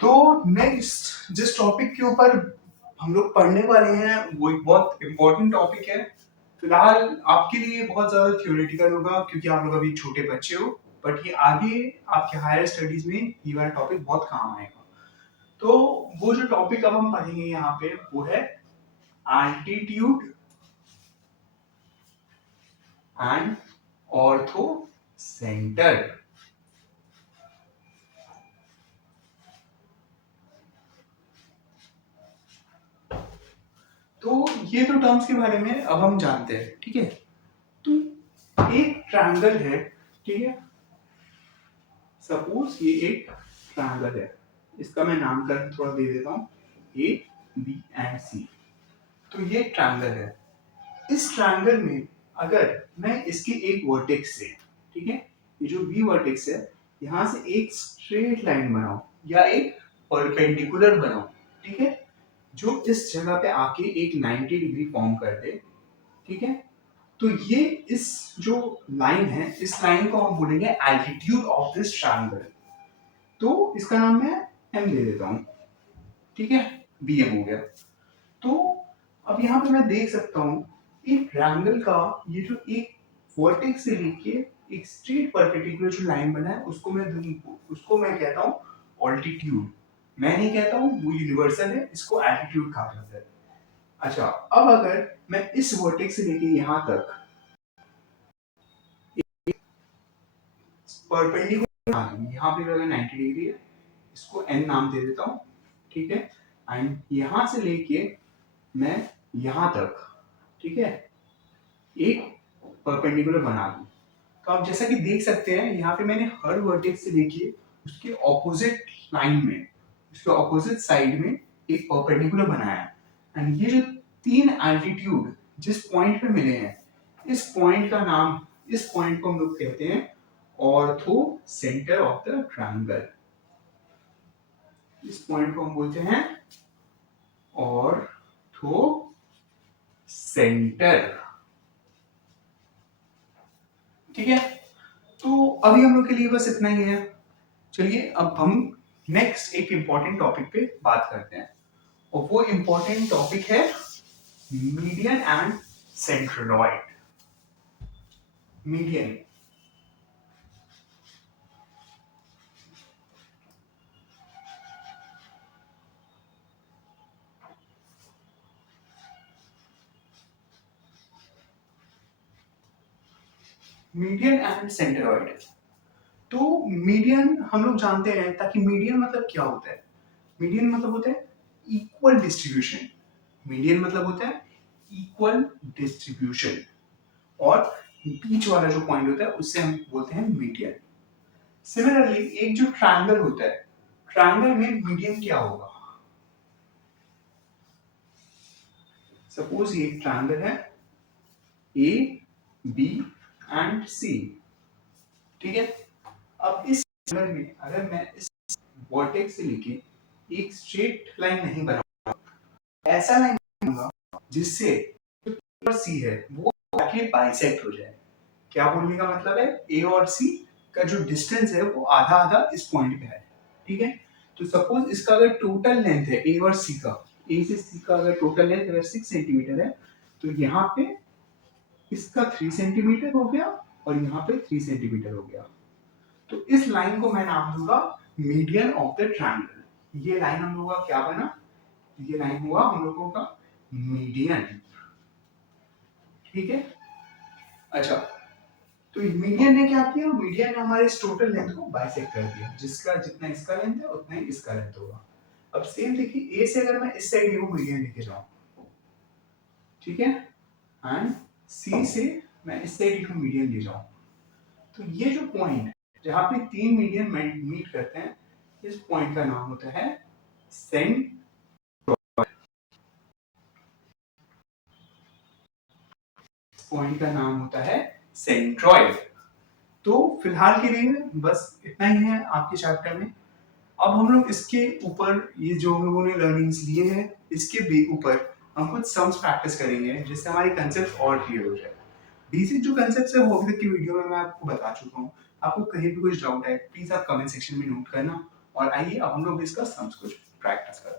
तो नेक्स्ट जिस टॉपिक के ऊपर हम लोग पढ़ने वाले हैं वो एक बहुत इम्पोर्टेंट टॉपिक है। फिलहाल आपके लिए बहुत ज्यादा थ्योरेटिकल होगा क्योंकि आप लोग अभी छोटे बच्चे हो, बट ये आगे आपके हायर स्टडीज में ये वाला टॉपिक बहुत काम आएगा। तो वो जो टॉपिक अब हम पढ़ेंगे यहाँ पे वो है एल्टीट्यूड एंड ऑर्थो सेंटर। तो ये तो टर्म्स के बारे में अब हम जानते हैं, ठीक है। तो एक ट्रायंगल है, ठीक है। सपोज ये एक ट्रायंगल है, इसका मैं नामकरण थोड़ा दे देता हूँ, ए बी एंड सी। तो ये ट्रायंगल है। इस ट्रायंगल में अगर मैं इसके एक वर्टेक्स से, ठीक है, ये जो बी वर्टेक्स है, यहाँ से एक स्ट्रेट लाइन बनाऊं या एक परपेंडिकुलर बनाऊं, ठीक है, जो इस जगह पे आके एक 90 डिग्री फॉर्म कर दे, ठीक है। तो ये इस जो लाइन है, इस लाइन को हम बोलेंगे एल्टीट्यूड ऑफ दिस ट्रायंगल। तो इसका नाम मैं एम दे देता हूँ, ठीक है, बी एम हो गया। तो अब यहाँ पे मैं देख सकता हूँ एक ट्रायंगल का ये जो एक वर्टेक्स से लेके एक स्ट्रेट परपेंडिकुलर जो लाइन बना है उसको मैं कहता हूँ ऑल्टीट्यूड। मैं नहीं कहता हूँ, वो यूनिवर्सल है, इसको एल्टीट्यूड कहा जाता है। अच्छा, अब अगर मैं इस वर्टेक्स से लेके यहाँ तक परपेंडिकुलर, यहाँ पे अगर 90 डिग्री है, इसको एन नाम दे देता हूँ, ठीक है। एंड यहाँ से लेके मैं यहाँ तक, ठीक है, एक परपेंडिकुलर बना दूं। तो आप जैसा कि देख सकते हैं यहाँ पे मैंने हर वर्टेक्स से लेके उसके ऑपोजिट लाइन में, उसके ऑपोजिट साइड में एक परपेंडिकुलर बनाया है। एंड ये जो तीन एल्टीट्यूड जिस पॉइंट पे मिले हैं, इस पॉइंट को हम लोग कहते हैं ortho centre of the triangle. इस पॉइंट को हम बोलते हैं ऑर्थो सेंटर, ठीक है। तो अभी हम लोग के लिए बस इतना ही है। चलिए अब हम नेक्स्ट एक इंपॉर्टेंट टॉपिक पे बात करते हैं, और वो इंपॉर्टेंट टॉपिक है median and centroid. Median median and centroid. तो मीडियन हम लोग जानते हैं, ताकि मीडियन मतलब क्या होता है? मीडियन मतलब होता है इक्वल डिस्ट्रीब्यूशन। मीडियन मतलब होता है इक्वल डिस्ट्रीब्यूशन, और बीच वाला जो पॉइंट होता है उससे हम बोलते हैं मीडियन। सिमिलरली एक जो ट्रायंगल होता है, ट्रायंगल में मीडियन क्या होगा? सपोज ये एक ट्रायंगल है ए बी एंड सी, ठीक है। अब इस ट्रायंगल में अगर मैं इस वर्टेक्स से लेके एक स्ट्रेट लाइन नहीं बनाऊंगा, ऐसा लाइन बनाऊंगा जिससे जो सी है वो आके बाइसेक्ट हो जाए। क्या बोलने का मतलब है, ए और सी का जो डिस्टेंस है वो आधा आधा इस पॉइंट पे है, ठीक है। तो सपोज इसका अगर टोटल लेंथ है ए और सी का, ए से सी का अगर टोटल लेंथ अगर 6 सेंटीमीटर है, तो यहाँ पे इसका 3 सेंटीमीटर हो गया और यहाँ पे 3 सेंटीमीटर हो गया। तो इस लाइन को मैं नाम दूंगा मीडियन ऑफ द ट्रायंगल। ये लाइन हम लोगों का क्या बना? ये लाइन हुआ हम लोगों का मीडियन, ठीक है। अच्छा, तो मीडियन ने क्या किया? मीडियन ने हमारे इस टोटल लेंथ को बाइसेक्ट कर दिया, जिसका जितना इसका लेंथ है उतना ही इसका लेंथ होगा। अब सेम देखिए, ए से अगर मैं इस साइड को मीडियन लेके जाऊं, ठीक है, एंड सी से मैं इस साइड को मीडियन ले जाऊं, तो ये जो पॉइंट जहां पे तीन मीडियन मीट करते हैं, इस पॉइंट का नाम होता है सेंट पॉइंट का नाम होता है सेंट्रॉइड। तो फिलहाल के लिए बस इतना ही है आपके चैप्टर में। अब हम लोग इसके ऊपर ये जो हम लोगों ने लर्निंग्स लिए हैं, इसके ऊपर हम कुछ सम्स प्रैक्टिस करेंगे जिससे हमारे कंसेप्ट और क्लियर हो जाए। बेसिक जो कंसेप्ट है वो अभी तक की वीडियो में मैं आपको बता चुका हूँ। आपको कहीं भी कुछ डाउट है प्लीज आप कमेंट सेक्शन में नोट करना, और आइए अब हम लोग इसका सम्स कुछ प्रैक्टिस करते हैं।